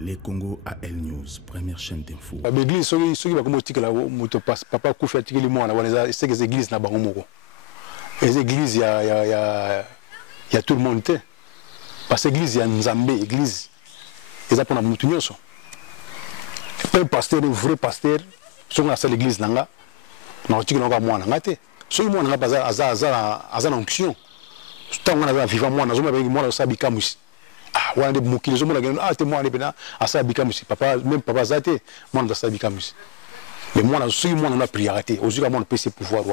Les Congo AL News, première chaîne d'info. L'église, ceux qui vont papa Koufi Atikili Mouana, c'est que les églises n'a pas de les églises, il y a tout le monde. Parce que l'église, il y a Nzambé, l'église. Ils apprennent à Moutounio. Un pasteur, un vrai pasteur, si on a ça l'église, on a Mouana. Si on a pas onction, tant on a vivant Mouana, on a Sabika Moussi. Ah, on a des mots qui les ont dit, papa, même papa Zate, moi on a Sabika Moussi. Mais moi, on a priorité, aux yeux de mon PC pouvoir.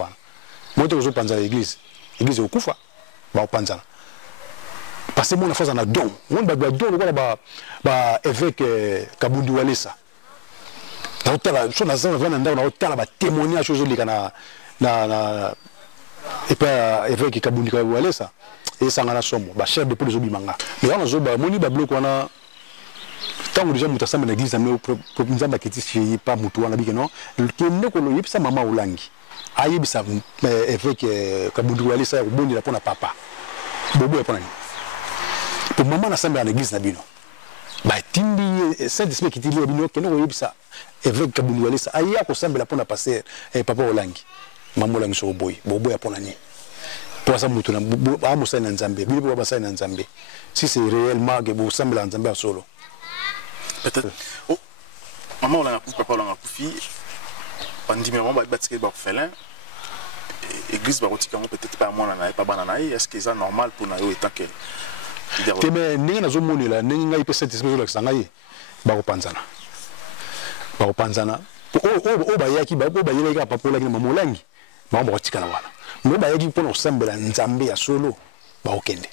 Moi, je pense à l'église. L'église est au Koufa. Parce que moi, on a un don. On a un don, on a évêque Kabundu Walesa. On a un témoignage et pas évêque Kabundu Walesa. Et ça, on a un chef de police. Mais on a un bloc, on a tant que les gens sont dans l'église, ils ont été pas Moutou, non, le qui est maman Oulangi. Aïe, ça évêque Kabundu Walesa, bon, il a pour papa. Bobo est pour pour maman l'assemblée à l'église nabino bah timbi Saint-Esprit qui dit bino que nous ça évêque Kabundu Walesa aya ko sambela pour passer papa Olangi maman Olangi so boy bobo ya pona ni pour ça mutu na ba musa na Nzambe bibo ba sa na Nzambe si c'est réellement que vous sambela Nzambe à solo peut-être oh maman Olangi papa Olangi Koufi pandimi maman ba batike ba felin église ba rotika peut-être pas moi na pas banana est-ce que c'est normal pour na yo étant que mais ninga na zomoni la ninga ipe Saint-Esprit la sangai ba kopanzana o ba yaki ba yeleka papa la kina mamolangi ba mo kotikana wana mais ba yaki pour sambela Nzambe ya solo ba okende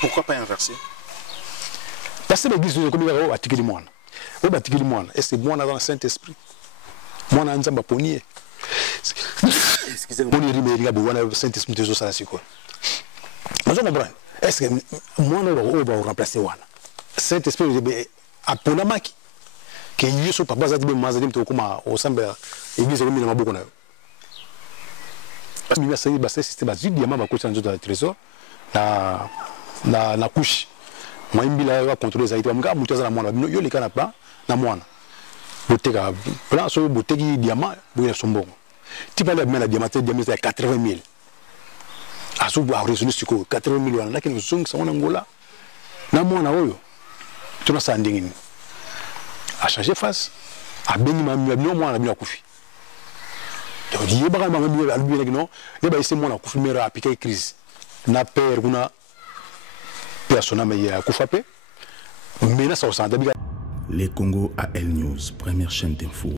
pourquoi pas inverser parce que l'église de comme ba atikili mwana o ba atikili mwana et c'est mwana dans le Saint-Esprit mwana Nzamba ponier excusez-moi ponier rimeri ba wana Saint-Esprit de ça c'est quoi vous comprenez. Est-ce que moi, on va remplacer Wana? Saint-Esprit a Ponamaki, qui est sur papa Zati Mazadim Tokuma au Samba, église de Mina Mabokona. Parce que c'est un système de diamant à côté de trésor, la couche. Moi, je vais contrôler les items. Je vais vous montrer les canapes, na moana. Botega, plan sur botegi diamant, vous êtes son bon. Tu parles de la diamant, à 80 000. À ce moment-là, résolu sur 80 millions. Là, nous sommes en Angola. Nous avons tout ça à changer face. À Benima, nous avons mis à Koufi. Donc, il y a pas mal de gens qui ont dit c'est moi qui ai appliqué la crise. Na peur, kuna personne mais a Koufapé. Mais là, ça ressemble. Les Congo AL News, première chaîne d'info.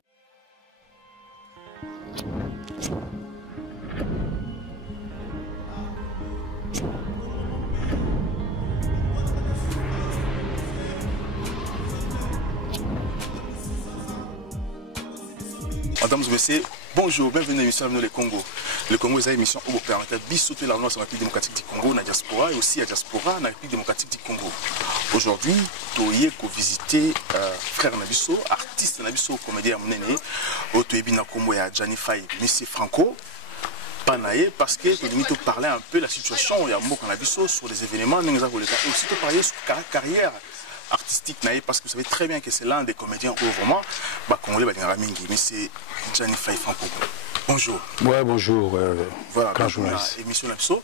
Mesdames et messieurs, bonjour, bienvenue à l'émission Les Congo. Le Congo est une émission où vous permettez de soutenir la République démocratique du Congo, la diaspora et aussi la diaspora dans la République démocratique du Congo. Aujourd'hui, nous allons visiter frère Nabiso, artiste Nabiso, comédien Mnene, Otoebi Nakombo et Janifai, Monsieur Franco. Panaye parce que nous allons parler un peu de la situation, il y a un mot Nabiso sur les événements, nous allons aussi parler sur la carrière artistique parce que vous savez très bien que c'est l'un des comédiens où vraiment congolais mais c'est Janifai Franco. Bonjour. Ouais, bonjour. Voilà, grand journaliste. Émission Napso.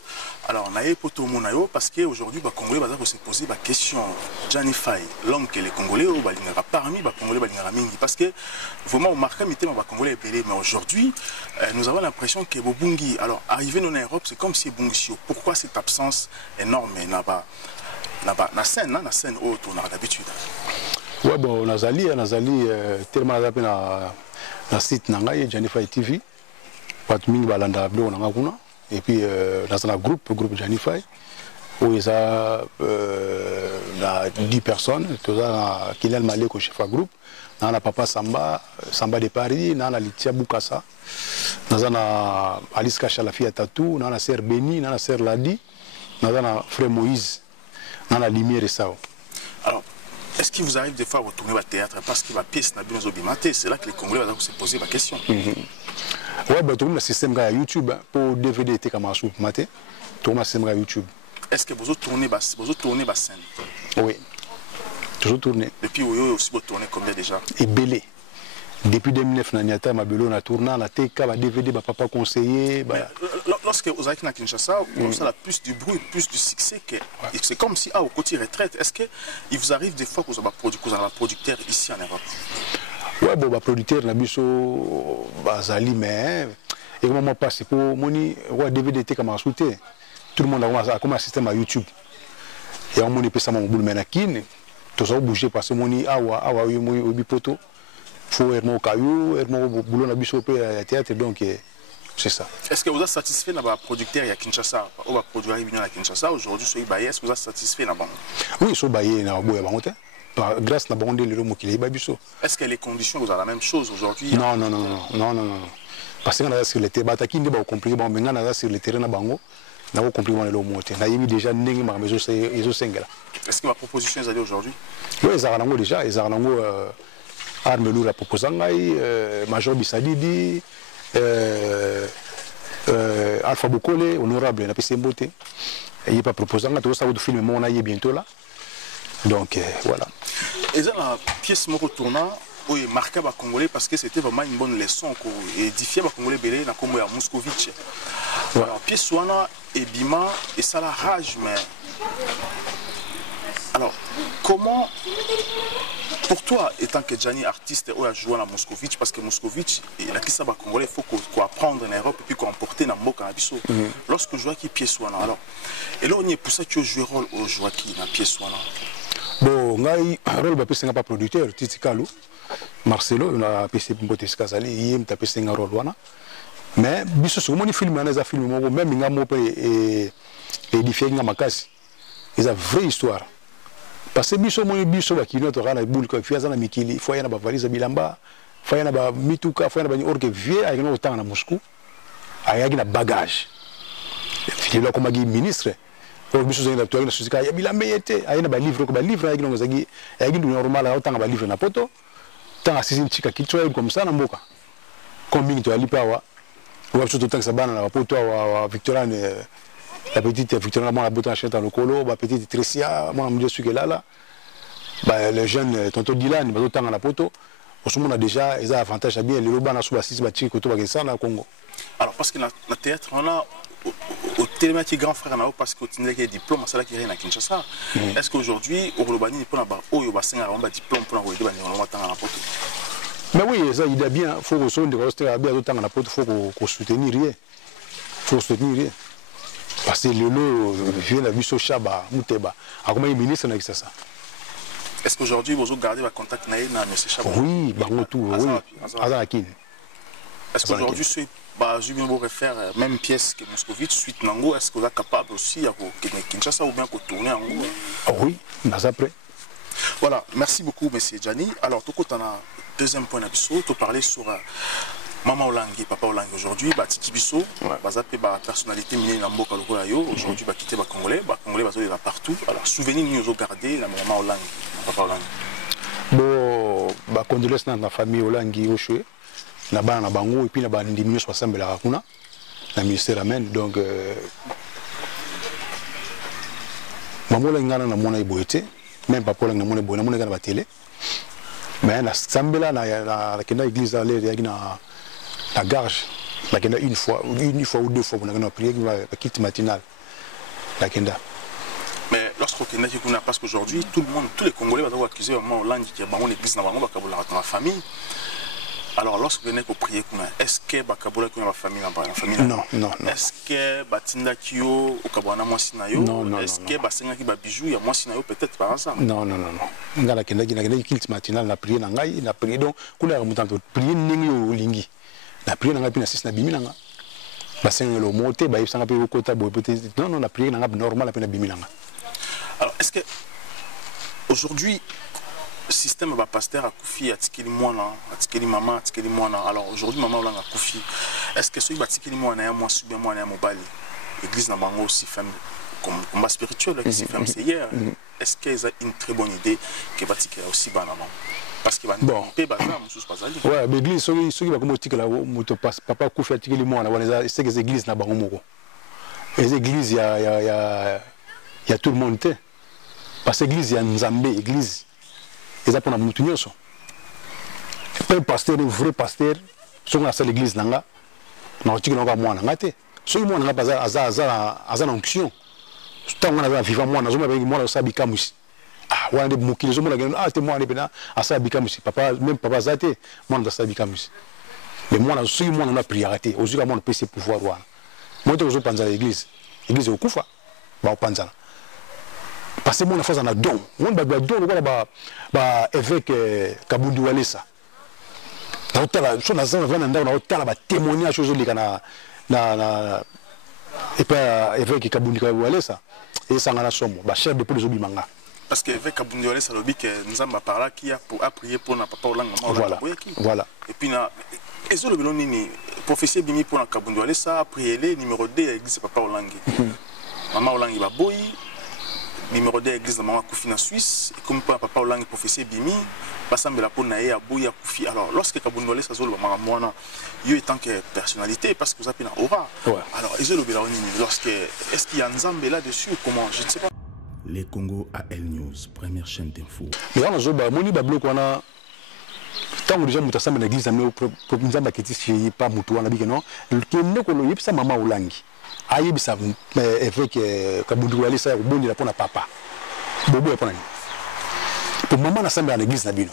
Alors, on a eu pour tout le monde parce qu'aujourd'hui, les Congolais vont se poser la question. Janifai, l'homme que les Congolais ont parmi les Congolais parce que vraiment, on marque les Congolais épelés. Mais aujourd'hui, nous avons l'impression que Bobungi, alors, arrivé en Europe, c'est comme si Bungishio. Pourquoi cette absence énorme na scène où on a d'habitude? Ouais, bon, on a tellement adapté na site Nangaye, Janifai TV. Et puis dans un groupe Janifai où il y a 10 personnes, tout ça qui est le chef de groupe. Dans la papa Samba de Paris, dans la Litia Boukassa, dans la Alice Kachalafi Tatou, dans la sœur Béni, dans la sœur Ladi, dans la frère Moïse, dans la lumière et ça. Alors, est-ce qu'il vous arrive des fois à retourner au théâtre parce que la pièce n'a bien obimate? C'est là que les Congolais vont se poser la question. Oui, tout le système à YouTube pour DVD était comme un sou maté. Tout le système à YouTube. Est-ce que vous tournez la scène? Oui. toujours tourné. Depuis Oyo aussi vous tournez combien déjà? Et belé. Depuis 2009 Nanyata Mabelo na tourné na TK ba DVD ba papa conseiller ba. Lorsque vous avez na Kinshasa, ça a plus du bruit, plus du succès que c'est comme si au côté retraite. Est-ce que il vous arrive des fois que vous avez un producteur ici en Europe? Ouais bon ba producteur na biso bazali mais et comment moi passe pour moni ouais DVD te comme sauté. Tout le monde a comme un système à YouTube. Et on moni pesa mon boulot menakin. Tout ça bouger parce que moni awa yo mo bipoto. Faut être mon caillou, être mon boulot na biso pe théâtre donc c'est ça. Est-ce que vous êtes satisfait d'avoir producteur à Kinshasa ou à produire à Kinshasa aujourd'hui sur Ibaye? Est-ce que vous êtes satisfait là-bas? Oui, sur Ibaye na boya bangote. Grâce na bondé le mo kile biso. Est-ce que les conditions vous avez la même chose aujourd'hui? Non. Parce que on a sur le terrain bataki ndeba compliqué bon mais on a sur le terrain na bango. Na ko compliqué le monter. Na yemi déjà ndenge ma maison c'est izo sengela. Est-ce que ma proposition est allée aujourd'hui? Oui, ça rango déjà, ils rango Armelou la proposangay, Major Bissadidi, Alpha Bokole, honorable, la PC Mbote. Il n'est pas proposant, tout ça, vous filmez mon aïe bientôt là. Donc voilà. Et ça, la pièce me retournant, oui, marqué par Congolais parce que c'était vraiment une bonne leçon, édifié par Congolais belé, na comme à Moscovitch. Alors, pièce soana et bima, et ça la rage, mais. Alors, comment. Pour toi, étant que Gianni artiste, ou a joué à Moscovitch, parce que Moscovitch, il a qui ça va Congolais, il faut qu'on apprendre en Europe et puis qu'on emporte dans le Canabiso. Lorsque je joue qui pièce ou alors, et là on est pour ça que tu joues rôle au joueur qui dans pièce ou bon, ngai rôle ba pesa pas producteur, Titi Kalou, Marcelo, on a PC Mbote Skazali, yem ta pesa rôle wana. Mais biso so moni film na za film mo même nga mo pe et édifier nga makasi. C'est une vraie histoire. Parce que biso moni biso ba kino to kana boule ko fiaza na mikili faut yana ba valise bilamba faut yana ba mituka faut yana ba orke vie avec no tanga na Moscou ayaki na bagage fili ko magi ministre ko biso zanga to na susika ya bilamba yete ayina ba livre ko ba livre ayaki no zagi ayaki ndu normal au tanga ba livre na poto tanga sisi chika kitwa comme ça na mboka combien to alipa wa biso to tanga sabana na poto wa Victorane. La petite Victorine, la botte en chante dans le colo, la petite Tricia, moi je suis là. Le jeune tonton Dylan, il va autant à la poto. Au moment on a déjà des avantages à bien. Les Robans sont assis bâtis côté Baguessan au Congo. Alors parce que dans le théâtre, on a au tellement qui grand frère parce que tu as des diplômes, c'est là qui est à Kinshasa. Est-ce qu'aujourd'hui au Robani il peut avoir au bassin à un diplôme pour avoir des à la poto? Mais oui, ça il est bien. Il faut que son de rester à bien autant à la poto, il faut qu'on soutenir rien. Il faut soutenir rien. Parce que le lot vient à Bisso Chaba, Mouteba. Alors comment il ministre avec ça? Est-ce qu'aujourd'hui vous gardez votre contact avec M. Chaba? Oui, tout, oui. Azarakin. Est-ce qu'aujourd'hui je vais vous refaire même pièce que Moscovitch, suite Nango, est-ce que vous êtes capable aussi à Kinshasa ou bien à tourner en Ango? Oui, mais après. Voilà, merci beaucoup M. Gianni. Alors, tout le temps, deuxième point d'abord, tu parlais sur Maman Olangi, Papa Olangi aujourd'hui, Titi Bisso, la personnalité minée dans Mboka Lokoyo, aujourd'hui, quitter les Congolais, là partout. Alors, souvenir nous ont gardé la Maman Olangi, Papa Olangi. Bon, condoléances dans la famille Olangi au choué, na ba na bango et puis na ba ndimi so assemblée la kuna, na ministère amène donc Maman Olangi na mona iboité, même Papa Olangi na mona iboité, na mona na télé. Mais na assemblée na kenda église aller na la garge, une fois ou deux fois, on a prié la quitte matinale. Mais lorsqu'on a parce qu'aujourd'hui, tout le monde, tous les Congolais vont accuser Maman Olangi qui est dans l'église, dans la famille. Alors, lorsque vous venez pour prier, est-ce que Bakabola est dans la famille? Non. Est-ce que Batinda Kyo ou Kabana Mwasinayo? Non. Est-ce que Basenga qui Babijou, il y a Mwasinayo peut-être par hasard? Non. On a la quitte matinale, on a prié, on a prié, donc, on a prié, Lingi. La prière n'a pas pu na biminanga. Bassin le monté, bah il s'en a pas eu au côté, peut-être. Non, la prière n'a pas normal la peine biminanga. Alors, est-ce que aujourd'hui, le système va pasteur à Koufi, à Tikeli Moana, à Tikeli Maman, à Tikeli Moana. Alors aujourd'hui, Maman Olangi à Koufi. Est-ce que celui qui Tikeli Moana, moi, subir moi, à Mobali, l'église n'a pas aussi fait comme combat spirituel, qui s'est fait hier. Est-ce qu'il y a une très bonne idée que va Tikeli aussi banament? Parce qu'il va nous payer bazar, ouais, mais l'église, ceux qui vont comme Tikeli là, papa Koufi à Tikeli Moana, c'est que les églises n'a pas de les églises, il y a tout le monde. Parce que l'église, il y a Nzambé, église. eza mpona mutu nyonso un pasteur un vrai pasteur soki nasala l'église na nga nakotikela ngo mwana nga te soki mwana nga aza na onction ntango nga naza na vivant mwana azomona mwana osala bikamwisi wana nde mokili ezomona te mwana mpena asala bikamwisi même papa aza te mwana asala bikamwisi mais mwana soki mwana na priere te ozwika mwana mpesi pouvoir wana moi te ozopanzana l'église okufa baopanzana parce que mwana faza na don mwana badon lokola évêque Kabundi Walesa naotala so naza na ndako naotala batémoignage ozoleka na évêque Kabundi Walesa esangana somo bachef de pole ezobimanga parce que évêque Kabundi Walesa alobi ke nzambe aparaki a prier mpona papa olanga mama voilà et puis na ezolobelo nini prophétie bimi mpona Kabundi Walesa a prier numéro 2 ya église papa olangi mama olangi baboyi numéro 2 église de maman Koufi en Suisse et comme papa Olangi prophétie bimi basambela pona ya boya Koufi. Alors lorsque Kabundi Walesa zolo mwana yo étant que personnalité parce que vous appelez aura alors ezolo beloni lorsque est-ce qu'il y a nzambe là dessus ou comment je ne sais pas. Les Congo AL News, première chaîne d'info. Mais on a zoba moni bablo kwana tango déjà mutasamba na église amé nzamba kiti pas mutu wana bike non ke ndeko lo yipsa mama Olangi ayebisa évêque Kabundi Walesa ya kobondela mpona papa boboya mpona nini po mama nasambela na église na bino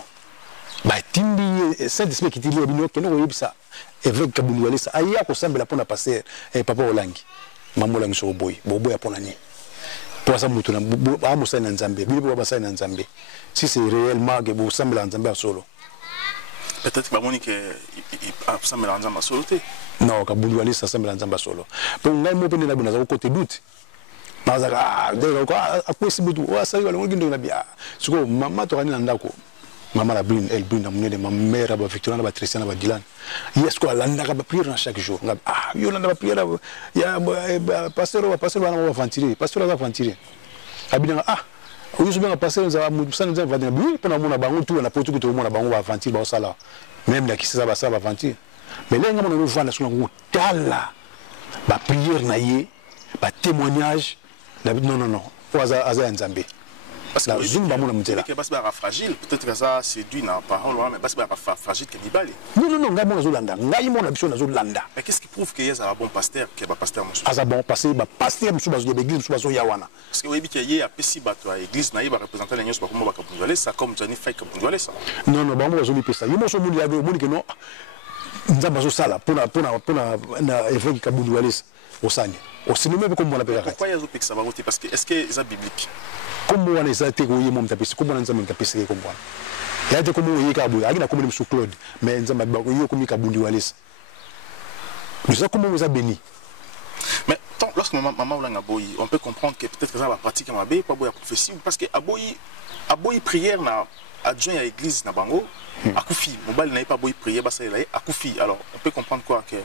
batindi Saint-Esprit kitili ya bino kende koyebisa évêque Kabundi Walesa aya kosambela mpona paster papa Olangi mama Olangi so boboya mpona nini po asa mutu amosali na nzambe bino po basali na nzambe si c'est réellement que bosambela na nzambe ya solo peut-être que bamoni que asambela na nzambe ya solo te non Kabundi Walesa asambela na nzambe ya solo po ngai mo pene na bino naza kote doute nazaka akwesi butu asali balongoki ndenge na bia siko mama tokani na ndako mama la brune elle brune na munene ma mère ba Victoria na ba Christian na ba Dylan yes ko alandaka ba prière na chaque jour yo landa ba prière ya pasteur wana ba ventiler pasteur za ventiler abinanga oyo sobenga pasteur za musana za ventiler bi pona mona bango tout na potu ko mona bango ba ventiler ba sala même la kisa ba sala ba ventiler mais lenga mona no vanda sona ngo tala ba prière na ye ba témoignage non aza nzambe parce que zumba mona mutela que basi ba fragile peut-être que ça séduit na parole mais basi ba fragile que nibali non ngai mona zolanda ngai mona biso na zolanda mais qu'est-ce qui prouve que yeza bon pasteur que ba pasteur musu aza bon pasteur ba pasteur musu bazo de église musu bazo ya wana parce que webi que yé apesi bato à église na ye ba représenter les nyos ba komo ba Kabundi Walesa comme Johnny Fay Kabundi Walesa non bango bazo li pesa yimo so muli ya moni que non nzamba zo sala pona na évêque Kabundi Walesa osani osinome be comme on appelle pourquoi yazo peksa ba parce que est-ce que ça biblique comme on est ça te ko yimo mtapesi comme on nzamba mtapesi comme on ya te comme on yeka boy akina comme le Claude mais nzamba ba yo comme Kabundi Walesa nous a comme on a béni mais lorsque maman Olanga boyi on peut comprendre que peut-être que ça va pratiquer ma bé pas boya prophétie parce que aboyi prière na adjoint à l'église na bango akufi mobile n'a pas boyi prière ba ça là akufi alors on peut comprendre quoi que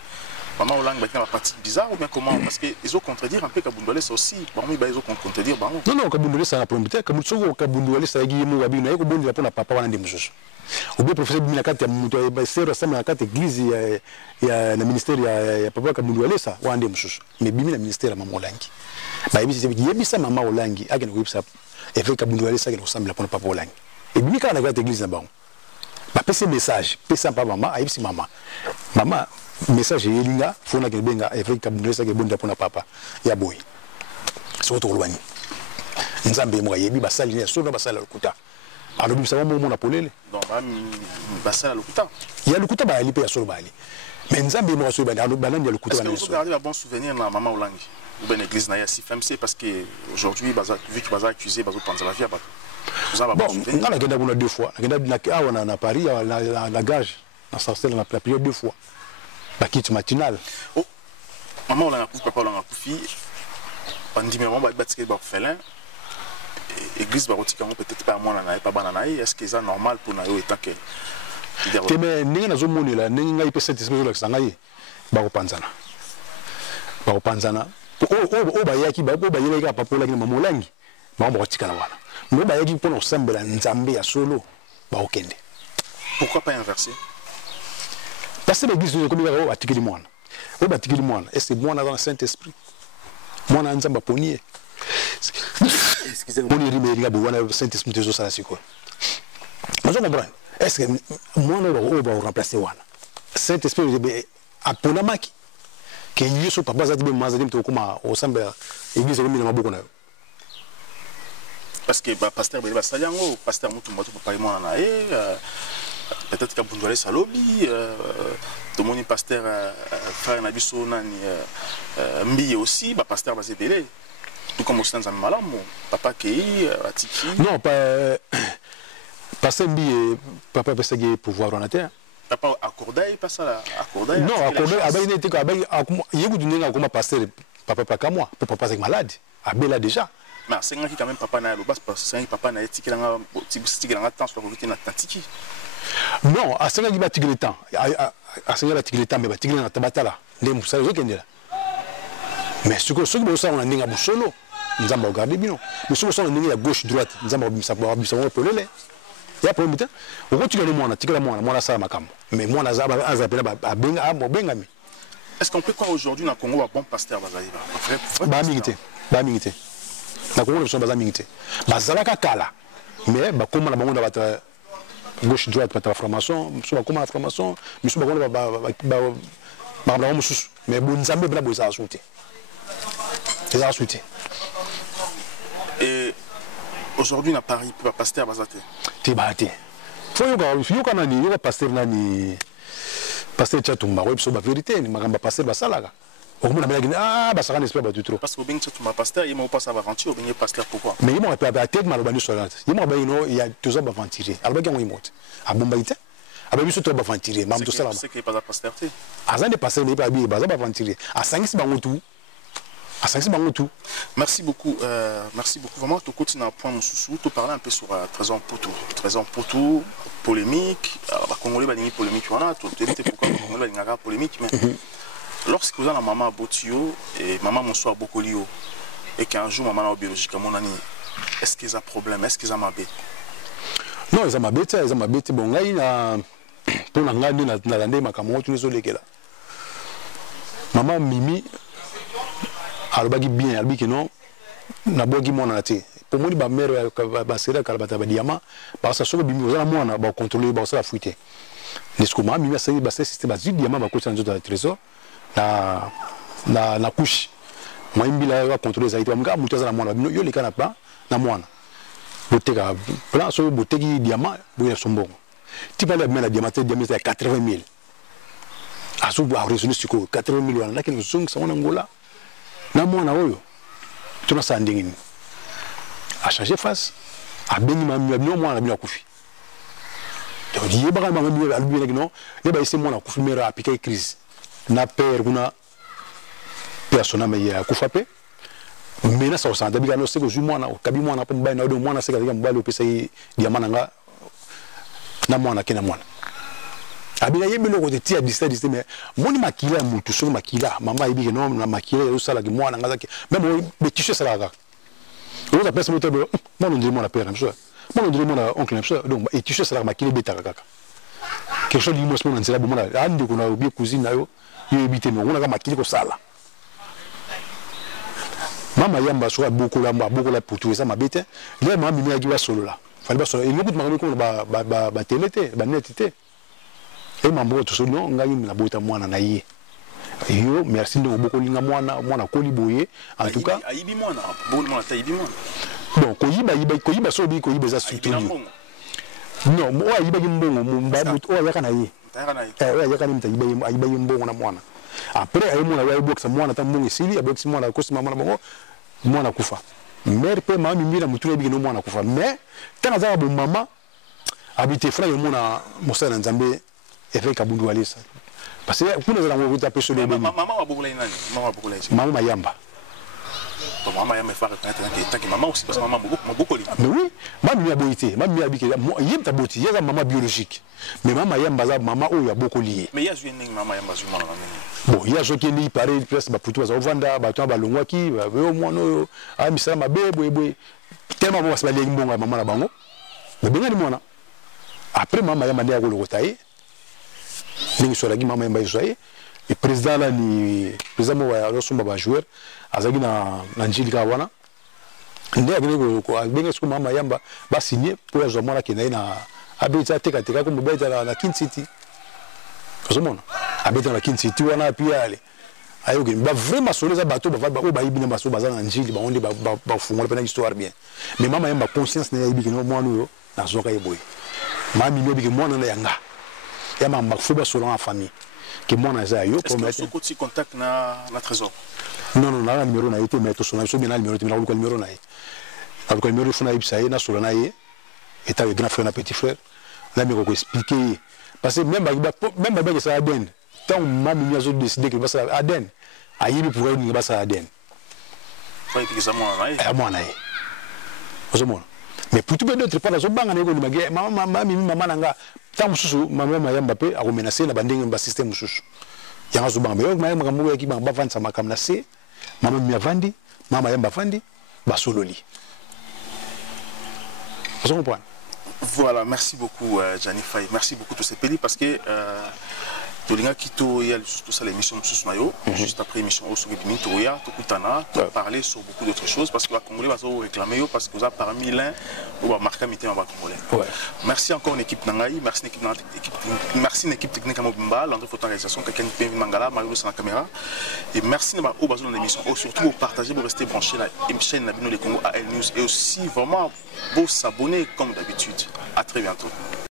maman Olanga va faire pratique bizarre ou bien comment parce que ils ont contredire un peu Kabundi Walesa aussi parmi ils ont contredire bango non Kabundi Walesa na problème te Kabundi Walesa yaki mo gabi na yeko bondi pour na papa wana ndem mususu ou bien professeur bimina kati ya mutu ba sero sama kati église ya na ministère ya papa Kabundi Walesa wana ndem mususu mais bimina ministère ya mama Olangi ba yebisa mama Olangi akene ko yebisa évêque Kabundi Walesa akene ko sambela pour papa Olangi et bimika na kati église na bango ba pese message pesa pa mama ayebisi mama message yelinga fona ke benga évêque Kabundi Walesa ke bonda pour papa ya boy so to lwani nzambe mo yebi basali ne so na basala lokuta alors bisa mo na polele donc basala lokuta ya lokuta ba ali pe ya solo bali mais nzambe mo so ba na banani ya lokuta wana so garder un bon souvenir na mama Olangi ou ben église na ya CFMC parce que aujourd'hui vu que baza accusé bazo prendre la vie à bon on a gagné deux fois on a na Paris la gage na sarcelle na prière deux fois ba kit matinal maman Olanga coupe papa Olanga coufi bandi maman ba batike ba felin église ba rotika peut-être pas moi na pas banana est-ce que c'est normal pour na yo étant que mais ninga nazo monela ninga ngai pe Saint-Esprit la sangai ba kopanzana o ba yaki ba yeleka papa Olangi na mama Olangi ba rotika na wana mais ba yaki pour sambela nzambe ya solo ba okende pourquoi pas inverser parce que l'église comme il va atikeli mwana o ba tikeli mwana est-ce que mwana dans le Saint-Esprit mwana nzamba ponier excusez-moi ponier rimeringa bo wana Saint-Esprit tezo sala siko je comprends. Est-ce que moi, on va remplacer Wana? Saint-Esprit, à Ponamaki, qui est sur papa Zadim Mazadim, au Samba, l'église de l'Omina. Parce que pasteur Bélé Basaliango, pasteur Moutoumbatou, papa et moi, peut-être qu'à Boundoualé Salobi, tout le monde est pasteur frère Nabiso Nani Mbi aussi, pasteur Basé Bélé. Tout comme aussi dans un malam, papa Kei, Atiki. Non, pasteur Mbi, papa Bessagé pouvoir en terre. Papa Accordaï, pas ça, Accordaï. Non, Accordaï, il était il y a eu comme pasteur, papa pas qu'à moi, papa est malade, Abela déjà. Mais c'est un qui quand même papa n'a pas parce que papa n'a été qu'il a un temps sur le côté natiki. Non, à ce qui va tirer le temps, à ce qui va tirer le temps, mais va tirer dans tabatala. Les moussas les autres mais ce que ceux qui sont en ligne à Boussolo, nous avons regardé bien. Mais ceux qui sont en ligne à gauche droite, nous avons savoir bien pour le. Il y a pour le temps. Au côté de moi, tu as moi ça ma cam. Mais moi na zaba azapela ba benga mo bengami. Est-ce qu'on peut croire aujourd'hui dans le Congo un bon pasteur Bazaïba? Ba mingité. Na Congo le son bazamingité. Bazalaka kala. Mais ba comment la bango na bata gauche droite pour la formation, soit comment la formation, mais soit mais bon nzambe bla boza sauter. C'est ça sauter. Et aujourd'hui à Paris pour pasteur Bazate. Ti baté. Faut yo kana ni yo pasteur nani pasteur Tchatumba ko biso ba vérité ni makamba pasteur basalaka. Okomona bela ah basaka n'espère pas du trop. Parce que bien Tchatumba pasteur il m'a pas ça aventure bien pasteur pourquoi? Mais il m'a pas tête malobani solante. Il m'a ba il y a toujours ba aventurer. Alors ba ngi mote. Abomba ite. Ababi so to ba aventurer. Mam to sala. C'est que pas pasteur té. Azan de pasteur ne pas bi ba aventurer. A 5 bango tout. À 5 bango tout. Merci beaucoup vraiment tu continues un point sous tu parler un peu sur Trésor Mputu polémique ba congolais ba ni polémique on a tu te pourquoi congolais ba ni polémique mais lorsque vous avez maman Botio et maman Monsoir Bokolio et qu'un jour maman biologiquement nani est-ce qu'ils ont problème est-ce qu'ils ont ma bête? Non ils ont ma bête bon là il a pour la ngani na lande makamo tu les olekela maman Mimi alobaki bien albi que non na bogi mona te pour moi ba mère ba sera kalbata ba diama ba sa solo bimi ozala mona ba contrôler ba sala fuite nesco ma Mimi sa ba système ba diama ba ko tsanzo dans le trésor na couche moi mbila va contrôler ça ita mutu ozala mona yo le kana pa na mona boteka plan so boteki diama bo sombongo tipa la mena diamant diamant à 80 000 aso a résolu sur 80 millions là que zung sa Angola na mona oyo tuna sa ndingini a changer face a beni ma no mona bi akufi donc yé ba ma mi albi non le ba ise mona akufi mera apika crise na père kuna persona me ya kufape mena sa osanda bi no seko mwana kabi mwana pa mba na do mwana seka ga mbalo pesa diamant nga na mwana kena mwana abila yebelo ko tia distance mais moni makila mutu so makila mama ibi non na makila yo sala ki mwana ngazaki même be tisho sala ga on a personne moto mon on dit mon père même ça mon on dit mon oncle même ça donc et tisho sala makila beta kaka quelque chose limos mon nsela bo mona andi ko na obi cousine na yo yo ebite no on a makila ko sala mama yamba so beaucoup la putu ça mabete les mama mimi akiwa solo là fallait pas solo et beaucoup de mama ko ba telete ba netité et mambo to so non ngai na bota mwana na ye yo merci ndo boko linga mwana ko liboye en tout cas ayibi mwana bolo mwana tayibi mwana bon ko yiba so bi ko yiba za structure non mo ayiba mbongo mbabu o yakana ye yakana mta ayiba mbongo na mwana après ayi mwana wa boxa mwana ta mbongo sili abox mwana ko sima mwana bongo mwana kufa mère pe mama mimira mutule bi no mwana kufa mais tana za bo mama habite frère mwana mosala nzambe effet kabundu alisa parce que kuna za ngo taper sur le mama wa bokola nani mama wa bokola mama mayamba to mama yamba fa tant que maman aussi parce que maman beaucoup mais oui maman mi aboité maman mi abike yimta boti yeza maman biologique mais maman yamba za maman oyo aboko lié mais yazu ning maman yamba zu mwana bon il y a ce qui ni paré presque ba putu za vanda ba to ba longwaki ba yo mwana oyo a misala mabebo tellement bon ça ba lengi mbonga maman na bango mais benga ni mwana après maman yamba ndia ko lokotaye ningi sola gi mama yamba isoye et président là ni président wa losumba ba joueur azagi na njili ka wana ndia ko benga ko mama yamba ba signer pour ya mwana kena abeta teka teka comme beta la Kin City ozomona abeta la Kin City wana puis ale ayo ke ba vraiment solo za bato ba ba yibina baso bazana njili ba onde ba fungola pena histoire bien mais mama yamba conscience na yibi ke no mwana yo na zoka yeboy mami no bi ke mwana na yanga ya mamba fo ba solo en famille que mwana za yo pour mettre ce côté contact na trésor non na numéro na été mais to solo so bien na numéro na ko numéro na alors que le numéro fona ibsa na solo na ye et avec grand frère na petit frère là mais ko expliquer parce que même ba ça Aden tant mami a décidé que ça Aden ayibi pour une ba ça Aden ouais que moi na mais pour tout d'autres pas zo banga ngo ni mama nanga tant mususu mama ya Mbappé a menacer na bandenge ba système mususu yanga zo banga mais mama ngambo ya ki banga ba vendre makam na se mama mi avandi mama ya Mbafandi ba sololi vous comprenez. Voilà, merci beaucoup Gianni Faye, merci beaucoup tous ces pays parce que Tolinga Kito il y a tout ça l'émission Mayo juste après l'émission Osogi Mintoya Tokutana tu as parlé sur beaucoup d'autres choses parce que les Congolais vont réclamer parce que vous avez parmi l'un ou va marquer mité en Congolais. Merci encore une équipe Nangaï, merci une équipe technique à Mobimba, l'entrée photo réalisation quelqu'un qui vient Mangala, Mario sur la caméra et merci au bazou de l'émission surtout vous partager vous rester branché la chaîne Nabino les Congo AL News et aussi vraiment vous s'abonner comme d'habitude. À très bientôt.